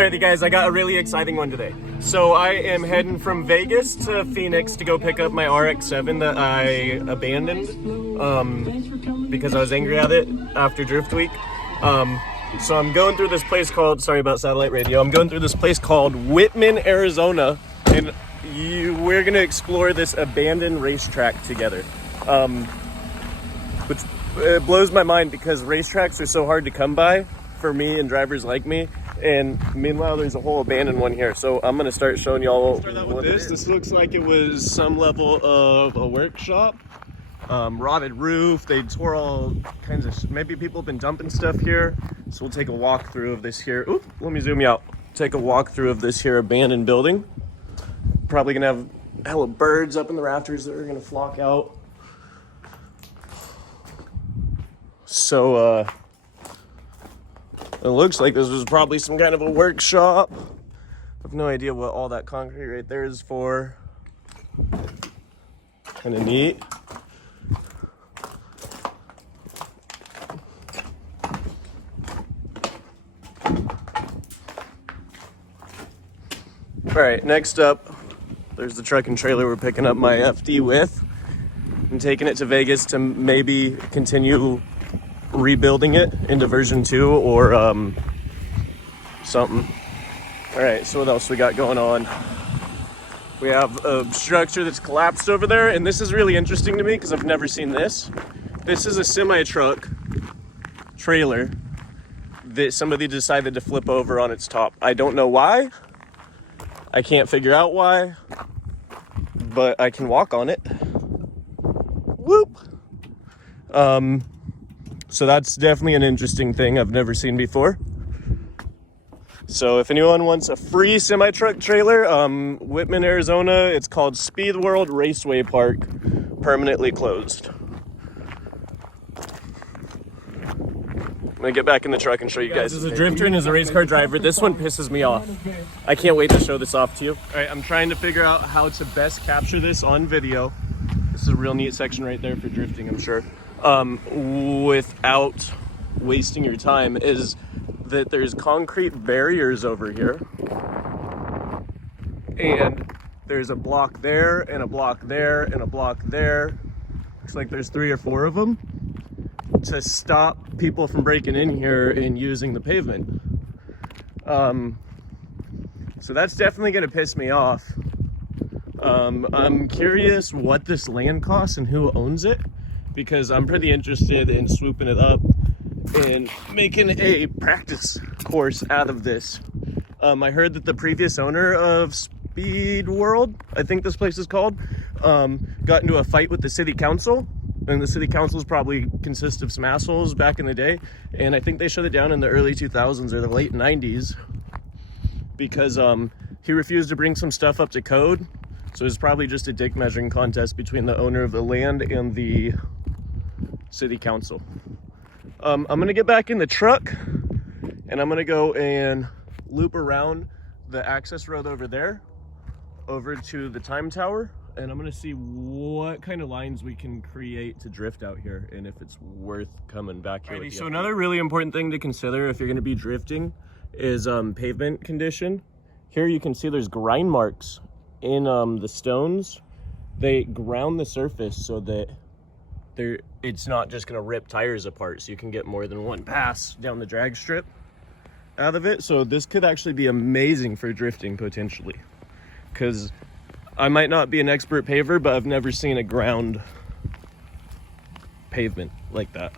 Alrighty guys, I got a really exciting one today. So I am heading from Vegas to Phoenix to go pick up my RX-7 that I abandoned because I was angry at it after Drift Week. So I'm going through this place called, sorry about satellite radio, I'm going through this place called Whitman, Arizona, and we're gonna explore this abandoned racetrack together. Which blows my mind because racetracks are so hard to come by for me and drivers like me. And meanwhile, there's a whole abandoned one here. So I'm gonna start showing y'all. Start out with this. This looks like it was some level of a workshop. Rotted roof. They tore all kinds of. Maybe people have been dumping stuff here. So we'll take a walk through of this here. Oop, let me zoom you out. Take a walk through of this here abandoned building. Probably gonna have hella birds up in the rafters that are gonna flock out. So it looks like this was probably some kind of a workshop. I have no idea what all that concrete right there is for. Kind of neat. All right, next up, there's the truck and trailer we're picking up my FD with. I'm taking it to Vegas to maybe continue rebuilding it into version 2 or something. All right, so what else we got going on? We have a structure that's collapsed over there, and this is really interesting to me because I've never seen this. This is a semi-truck trailer that somebody decided to flip over on its top. I don't know why. I can't figure out why, but I can walk on it. Whoop. So that's definitely an interesting thing I've never seen before. So if anyone wants a free semi-truck trailer, Whitman, Arizona, it's called SpeedWorld Raceway Park, permanently closed. I'm gonna get back in the truck and show you guys. As a drifter and as a race car driver, this one pisses me off. I can't wait to show this off to you. All right, I'm trying to figure out how to best capture this on video. This is a real neat section right there for drifting, I'm sure. Without wasting your time, is that there's concrete barriers over here, and there's a block there and a block there and a block there. Looks like there's 3 or 4 of them to stop people from breaking in here and using the pavement. So that's definitely gonna piss me off. I'm curious what this land costs and who owns it, because I'm pretty interested in swooping it up and making a practice course out of this. I heard that the previous owner of SpeedWorld, I think this place is called, got into a fight with the city council, and the city councils probably consist of some assholes back in the day, and I think they shut it down in the early 2000s or the late 90s because he refused to bring some stuff up to code. So it's probably just a dick measuring contest between the owner of the land and the city council. I'm gonna get back in the truck and I'm gonna go and loop around the access road over there, over to the time tower, and I'm gonna see what kind of lines we can create to drift out here and if it's worth coming back here. Alrighty, so another really important thing to consider if you're gonna be drifting is pavement condition. Here you can see there's grind marks in the stones. They ground the surface so that it's not just gonna rip tires apart, so you can get more than one pass down the drag strip out of it. So this could actually be amazing for drifting potentially, because I might not be an expert paver, but I've never seen a ground pavement like that,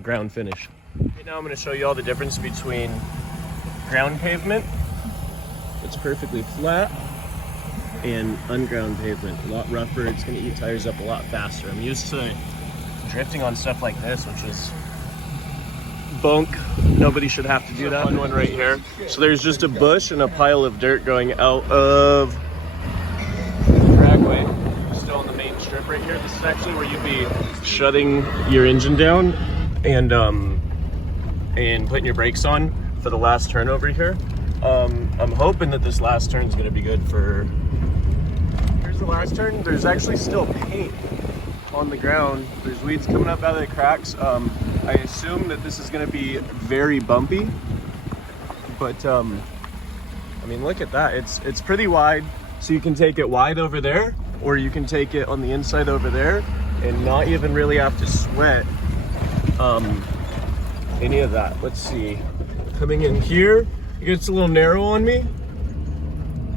ground finish. Right now I'm gonna show you all the difference between ground pavement, it's perfectly flat, and unground pavement, a lot rougher. It's gonna eat tires up a lot faster. I'm used to drifting on stuff like this, which is bunk. Nobody should have to do that. Fun one right here. So there's just a bush and a pile of dirt going out of the dragway. Still on the main strip right here. This is actually where you'd be shutting your engine down and putting your brakes on for the last turn over here. I'm hoping that this last turn is gonna be good for. Here's the last turn. There's actually still paint on the ground. There's weeds coming up out of the cracks. I assume that this is going to be very bumpy, but I mean, look at that. It's pretty wide, so you can take it wide over there, or you can take it on the inside over there and not even really have to sweat any of that. Let's see. Coming in here, it gets a little narrow on me,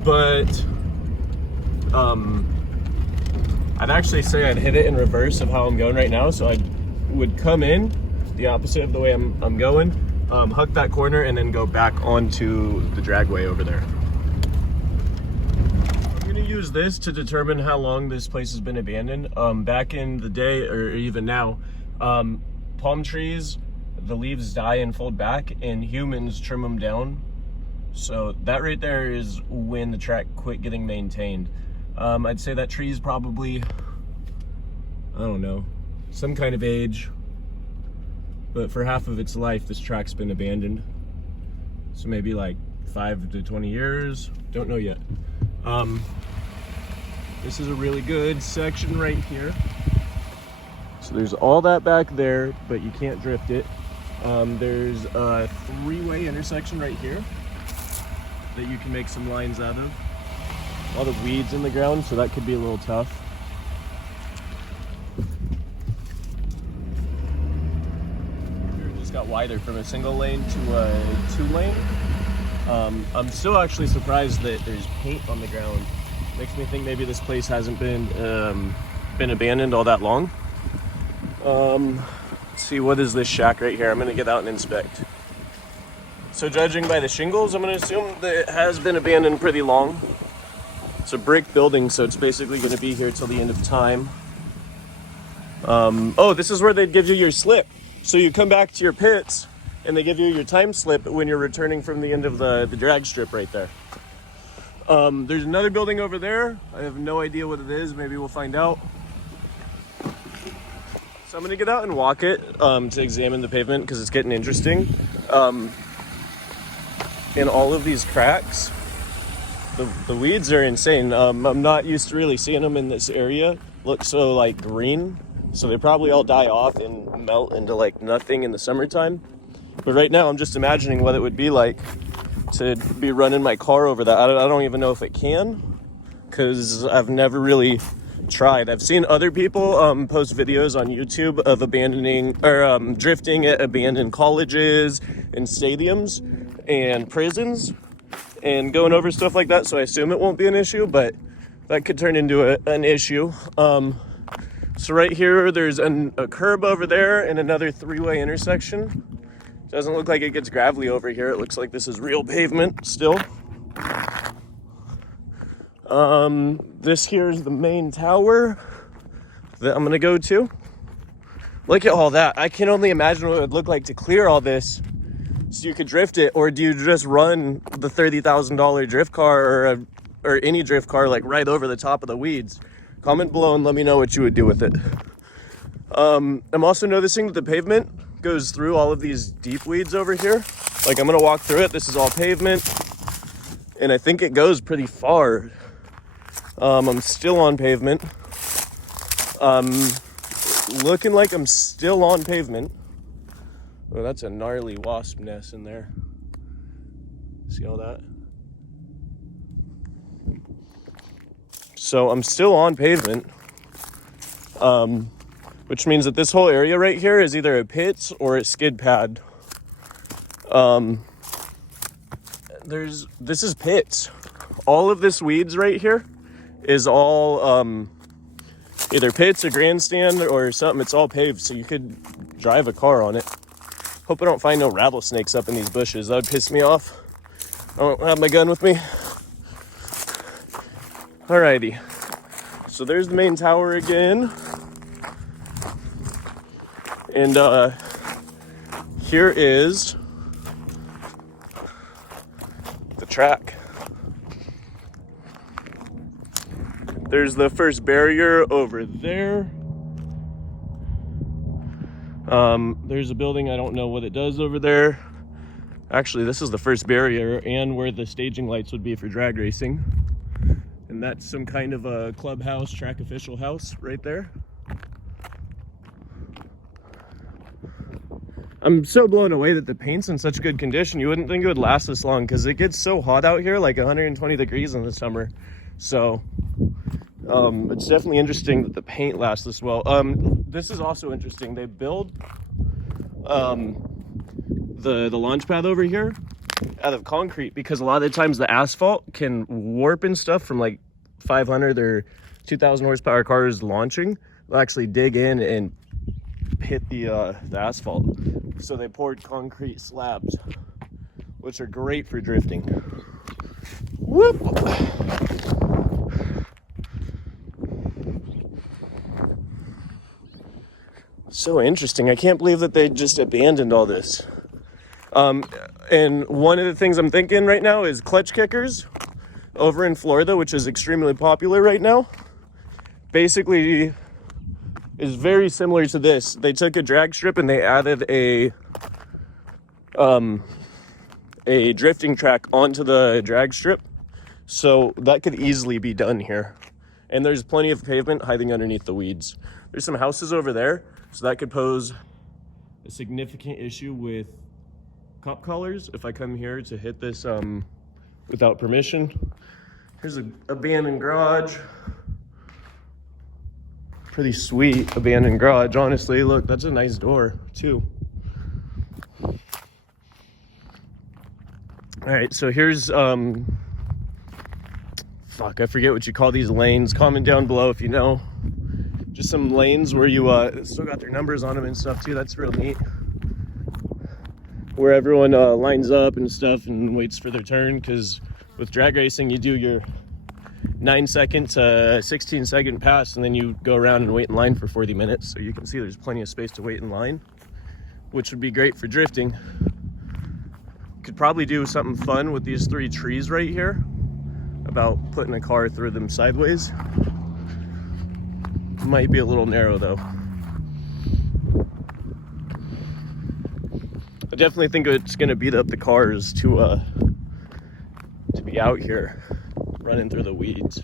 but I'd actually say I'd hit it in reverse of how I'm going right now. So I would come in the opposite of the way I'm going, hook that corner, and then go back onto the dragway over there. I'm gonna use this to determine how long this place has been abandoned. Back in the day, or even now, palm trees, the leaves die and fold back, and humans trim them down. So that right there is when the track quit getting maintained. I'd say that tree is probably, I don't know, some kind of age, but for half of its life, this track's been abandoned. So maybe like 5 to 20 years, don't know yet. This is a really good section right here. So there's all that back there, but you can't drift it. There's a 3-way intersection right here that you can make some lines out of. A lot of weeds in the ground, so that could be a little tough. It just got wider from a single lane to a 2-lane. I'm still actually surprised that there's paint on the ground. Makes me think maybe this place hasn't been abandoned all that long. Let's see, what is this shack right here? I'm gonna get out and inspect. So judging by the shingles, I'm gonna assume that it has been abandoned pretty long. It's a brick building, so it's basically gonna be here till the end of time. Oh, this is where they'd give you your slip. So you come back to your pits and they give you your time slip when you're returning from the end of the drag strip right there. There's another building over there. I have no idea what it is. Maybe we'll find out. So I'm gonna get out and walk it to examine the pavement because it's getting interesting. In all of these cracks, the weeds are insane. I'm not used to really seeing them in this area. Look so like green. So they probably all die off and melt into like nothing in the summertime. But right now I'm just imagining what it would be like to be running my car over that. I don't even know if it can, because I've never really tried. I've seen other people post videos on YouTube of abandoning or drifting at abandoned colleges and stadiums and prisons and going over stuff like that, so I assume it won't be an issue, but that could turn into an issue. So right here there's a curb over there and another 3-way intersection. Doesn't look like it gets gravelly over here. It looks like this is real pavement still. This here is the main tower that I'm gonna go to. Look at all that. I can only imagine what it would look like to clear all this so you could drift it, or do you just run the $30,000 drift car or any drift car like right over the top of the weeds? Comment below and let me know what you would do with it. I'm also noticing that the pavement goes through all of these deep weeds over here. Like, I'm gonna walk through it. This is all pavement, and I think it goes pretty far. I'm still on pavement. Looking like I'm still on pavement. Oh, that's a gnarly wasp nest in there. See all that? So I'm still on pavement, which means that this whole area right here is either a pit or a skid pad. This is pits. All of this weeds right here is all either pits or grandstand or something. It's all paved, so you could drive a car on it. Hope I don't find no rattlesnakes up in these bushes. That would piss me off. I don't have my gun with me. Alrighty. So there's the main tower again. And here is the track. There's the first barrier over there. There's a building, I don't know what it does over there. Actually, this is the first barrier and where the staging lights would be for drag racing. And that's some kind of a clubhouse, track official house right there. I'm so blown away that the paint's in such good condition. You wouldn't think it would last this long because it gets so hot out here, like 120 degrees in the summer. So it's definitely interesting that the paint lasts this well. This is also interesting. They build the launch pad over here out of concrete because a lot of the times the asphalt can warp and stuff from like 500 or 2,000 horsepower cars launching. They'll actually dig in and hit the asphalt. So they poured concrete slabs, which are great for drifting. Whoop! So interesting. I can't believe that they just abandoned all this. And one of the things I'm thinking right now is clutch kickers over in Florida, which is extremely popular right now. Basically is very similar to this. They took a drag strip and they added a drifting track onto the drag strip. So that could easily be done here. And there's plenty of pavement hiding underneath the weeds. There's some houses over there, so that could pose a significant issue with cop collars if I come here to hit this without permission. Here's an abandoned garage. Pretty sweet abandoned garage, honestly. Look, that's a nice door too. All right, so here's fuck, I forget what you call these lanes. Comment down below if you know. Just some lanes where you still got their numbers on them and stuff too. That's real neat. Where everyone lines up and stuff and waits for their turn, because with drag racing you do your 9-second to 16-second pass, and then you go around and wait in line for 40 minutes. So you can see there's plenty of space to wait in line, which would be great for drifting. Could probably do something fun with these 3 trees right here about putting a car through them sideways. Might be a little narrow though. I definitely think it's gonna beat up the cars to be out here running through the weeds.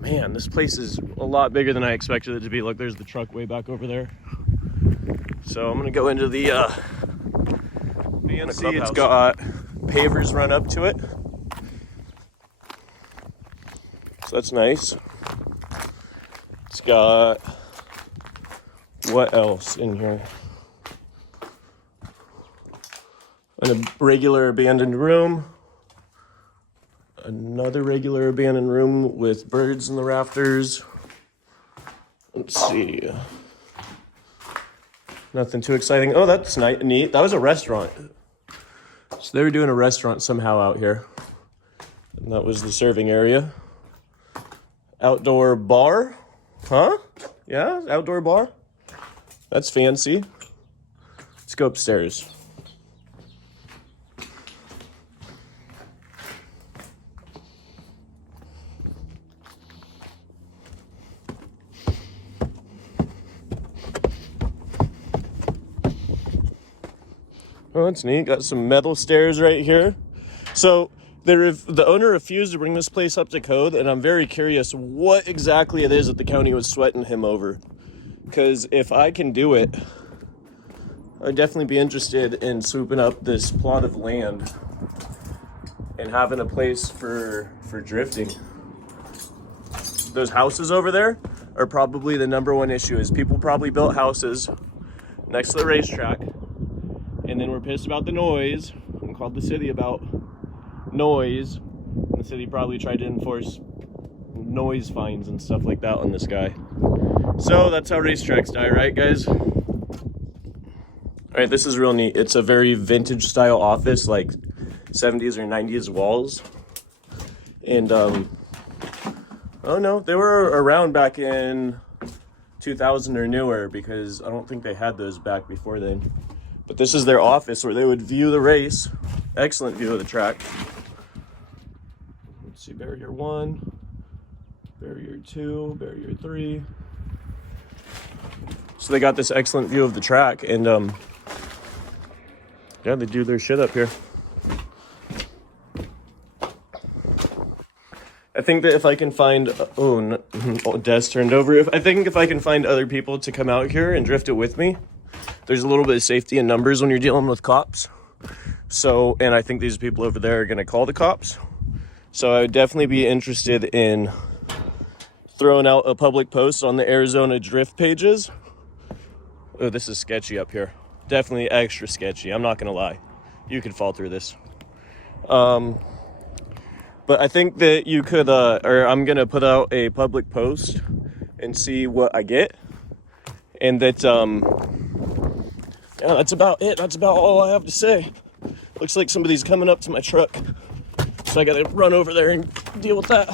Man, this place is a lot bigger than I expected it to be. Look, there's the truck way back over there. So I'm gonna go into the BNC. It's got pavers run up to it. So that's nice. It's got, what else in here? A regular abandoned room. Another regular abandoned room with birds in the rafters. Let's see. Nothing too exciting. Oh, that's neat. That was a restaurant. So they were doing a restaurant somehow out here. And that was the serving area. Outdoor bar? Huh? Yeah, outdoor bar. That's fancy. Let's go upstairs. Oh, that's neat. Got some metal stairs right here. So the owner refused to bring this place up to code, and I'm very curious what exactly it is that the county was sweating him over. Because if I can do it, I'd definitely be interested in swooping up this plot of land and having a place for drifting. Those houses over there are probably the #1 issue. Is people probably built houses next to the racetrack, and then we're pissed about the noise and called the city about noise. The city probably tried to enforce noise fines and stuff like that on this guy. So that's how racetracks die, right, guys? All right, this is real neat. It's a very vintage style office, like 70s or 90s walls. And oh no, they were around back in 2000 or newer, because I don't think they had those back before then. But this is their office where they would view the race. Excellent view of the track. Let's see, barrier 1, barrier 2, barrier 3. So they got this excellent view of the track, and yeah, they do their shit up here. I think that if I can find, desk turned over. I think if I can find other people to come out here and drift it with me, there's a little bit of safety in numbers when you're dealing with cops. So, and I think these people over there are going to call the cops. So I would definitely be interested in throwing out a public post on the Arizona drift pages. Oh, this is sketchy up here. Definitely extra sketchy. I'm not going to lie. You could fall through this. But I think that you could, or I'm going to put out a public post and see what I get. And that, yeah, that's about it. That's about all I have to say. Looks like somebody's coming up to my truck. So I got to run over there and deal with that.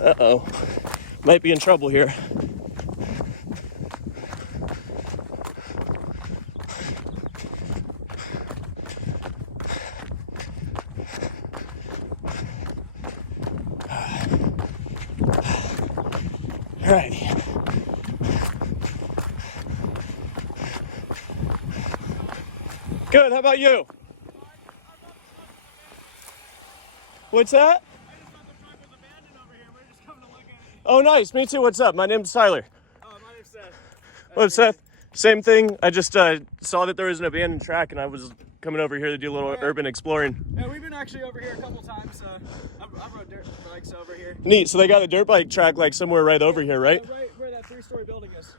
Uh-oh. Might be in trouble here. Alrighty. Good, how about you? What's that? Oh, nice. Me too. What's up? My name's Tyler. My name's Seth. What's Seth? Same thing. I just saw that there was an abandoned track, and I was coming over here to do a little urban exploring. Yeah, we've been actually over here a couple times. I've rode dirt bikes over here. Neat. So they got a dirt bike track like somewhere right over here, right? Right where that 3-story building is.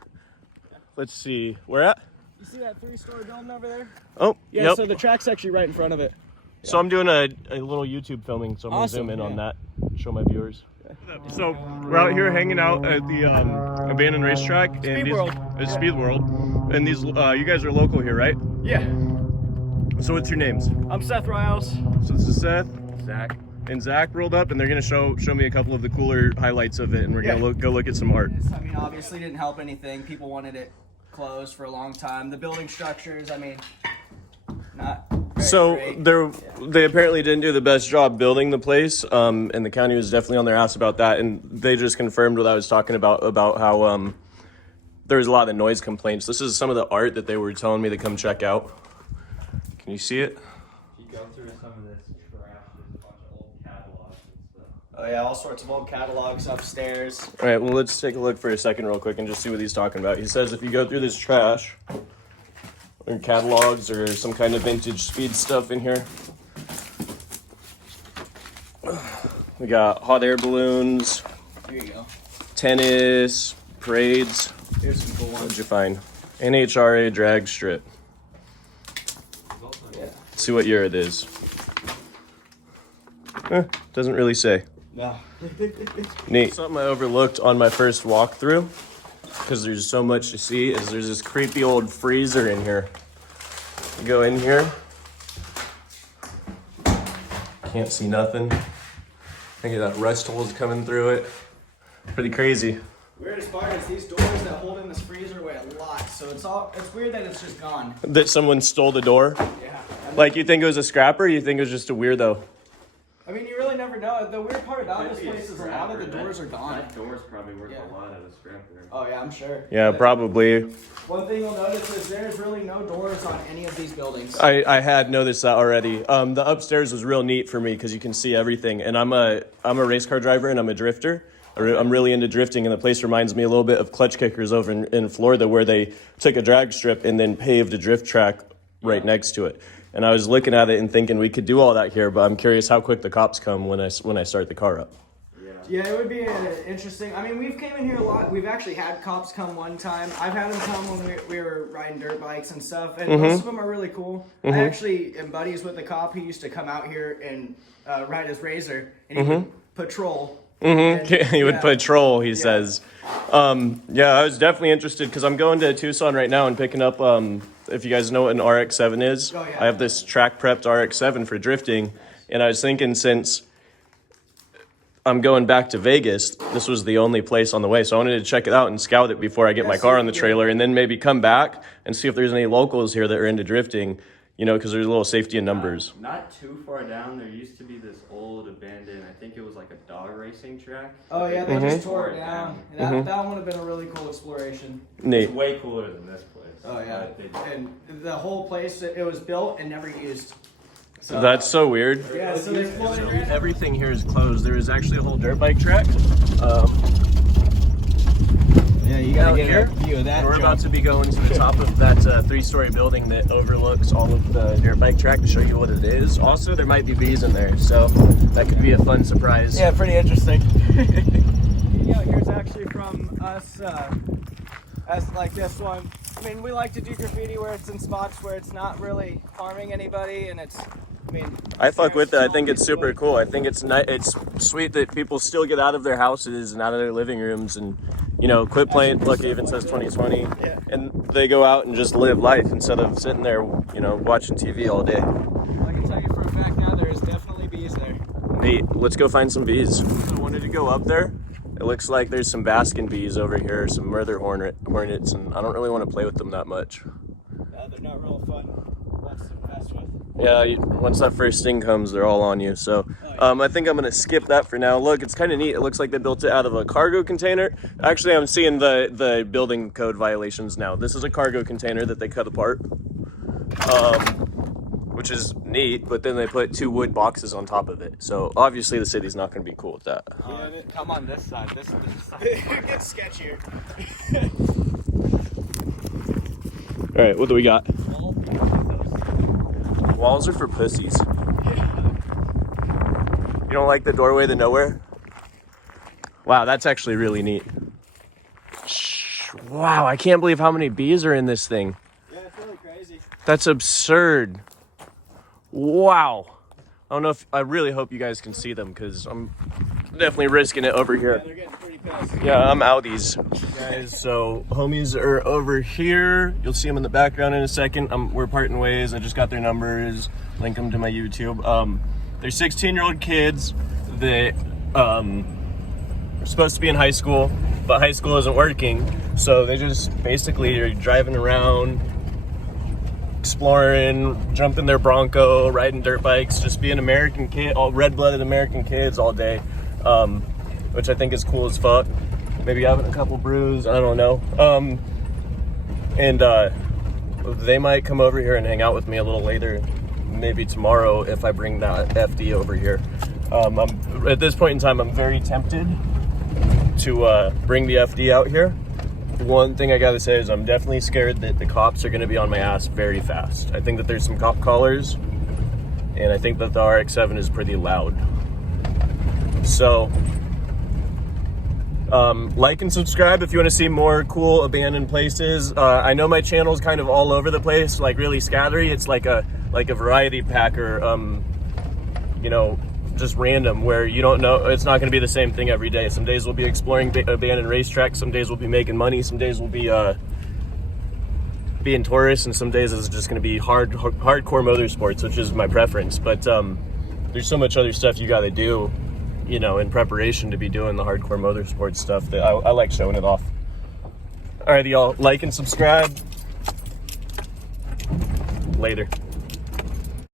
Let's see. Where at? You see that 3-story building over there? Oh, yeah. Yep. So the track's actually right in front of it. So I'm doing a little YouTube filming, so I'm going to Awesome, zoom in yeah. on that, show my viewers. So we're out here hanging out at the abandoned racetrack in SpeedWorld, and these you guys are local here, right? Yeah. So what's your names? I'm Seth Riles. So this is Seth, Zach. and Zach rolled up, and they're gonna show me a couple of the cooler highlights of it, and we're gonna go look at some art. I mean, obviously didn't help anything. People wanted it closed for a long time. The building structures, I mean, not very So great. they apparently didn't do the best job building the place, and the county was definitely on their ass about that. And they just confirmed what I was talking about how there was a lot of noise complaints. This is some of the art that they were telling me to come check out. Can you see it? If you go through some of this trash, there's a bunch of old catalogs and stuff. Oh yeah, all sorts of old catalogs upstairs. All right, well, let's take a look for a second real quick and just see what he's talking about. He says if you go through this trash or catalogs or some kind of vintage speed stuff in here, we got hot air balloons, Here you go. tennis, parades. Here's some cool What'd ones. you find? NHRA drag strip. Yeah. Let's see what year it is. Doesn't really say. No. Neat. Something I overlooked on my first walkthrough, because there's so much to see, is there's this creepy old freezer in here. You go in here. Can't see nothing. Look at that rust holes coming through it. Pretty crazy. Weirdest part is these doors that hold in this freezer weigh a lot, so it's weird that it's just gone. That someone stole the door. Yeah. Like, you think it was a scrapper, or you think it was just a weirdo? I mean, you really never know. The weird part about this place is a lot of the doors are gone. That door's probably worth Yeah. a lot at a scrapper. Oh yeah, I'm sure. Yeah, probably. One thing you'll notice is there's really no doors on any of these buildings. I had noticed that already. The upstairs was real neat for me because you can see everything. And I'm a race car driver and I'm a drifter. I'm really into drifting, and the place reminds me a little bit of Clutch Kickers over in Florida, where they took a drag strip and then paved a drift track right next to it. And I was looking at it and thinking we could do all that here, but I'm curious how quick the cops come when I start the car up. Yeah, it would be interesting. I mean, we've came in here a lot. We've actually had cops come one time. I've had them come when we were riding dirt bikes and stuff, and most of them are really cool. I actually am buddies with a cop who used to come out here and ride his Razor, and he would patrol. And, He would yeah. patrol, he says. Yeah, I was definitely interested because I'm going to Tucson right now and picking up, if you guys know what an RX-7 is. Oh, yeah. I have this track prepped RX-7 for drifting, and I was thinking since I'm going back to Vegas, this was the only place on the way, so I wanted to check it out and scout it before I get my car on the trailer, and then maybe come back and see if there's any locals here that are into drifting. you know, because there's a little safety in numbers. Not too far down, there used to be this old abandoned, I think it was like a dog racing track. Oh yeah, they just tore it down. That would have been a really cool exploration. Neat. It's way cooler than this place. Oh yeah, and the whole place, it was built and never used. So, That's so weird. Yeah, so they flooded it. Everything here is closed. There is actually a whole dirt bike track. Yeah, you Out gotta get here, a view of that. we're about to be going to the top of that 3-story building that overlooks all of the dirt bike track to show you what it is. Also, there might be bees in there, so that could be a fun surprise. Yeah, pretty interesting. Yeah, here's actually from us, like this one. I mean, we like to do graffiti where it's in spots where it's not really harming anybody, and it's, I mean, I fuck with it. I think it's super cool. I think it's it's sweet that people still get out of their houses and out of their living rooms and, you know, quit playing. Look, it even says 2020. Yeah. And they go out and just live life instead of sitting there, you know, watching TV all day. I can tell you for a fact now there is definitely bees there. Neat. Let's go find some bees. I wanted to go up there. It looks like there's some basking bees over here, some murder hornets, and I don't really want to play with them that much. No, they're not real fun. That's the best with. Yeah, once that first sting comes, they're all on you. So I think I'm going to skip that for now. Look, it's kind of neat. It looks like they built it out of a cargo container. Actually, I'm seeing the building code violations now. This is a cargo container that they cut apart, which is neat, but then they put 2 wood boxes on top of it. So obviously the city's not going to be cool with that. Come on this side. This side. It gets sketchier. All right, what do we got? Walls are for pussies. You don't like the doorway to nowhere? Wow, that's actually really neat. Wow, I can't believe how many bees are in this thing. Yeah, it's really crazy. That's absurd. Wow. I don't know if, I really hope you guys can see them because I'm definitely risking it over here. Yeah, they're getting pretty pissed. Yeah, I'm outies. Guys, so homies are over here. You'll see them in the background in a second. We're parting ways. I just got their numbers. Link them to my YouTube. They're 16-year-old kids that are supposed to be in high school, but high school isn't working. So they just basically are driving around, exploring, jumping their Bronco, riding dirt bikes, just being American kid, all red-blooded American kids all day, which I think is cool as fuck. Maybe having a couple brews, I don't know. And they might come over here and hang out with me a little later, maybe tomorrow if I bring that FD over here. At this point in time, I'm very tempted to bring the FD out here. One thing I gotta say is I'm definitely scared that the cops are gonna be on my ass very fast. I think that there's some cop collars, and I think that the RX-7 is pretty loud. So, like and subscribe if you wanna see more cool abandoned places. I know my channel is kind of all over the place, like really scattery. It's like a variety pack or, you know, just random where you don't know, it's not going to be the same thing every day. Some days we'll be exploring abandoned racetracks, some days we'll be making money, some days we'll be being tourists, and some days it's just going to be hardcore motorsports, which is my preference. But there's so much other stuff you got to do, you know, in preparation to be doing the hardcore motorsports stuff that I like showing it off. All right, y'all, like and subscribe. Later.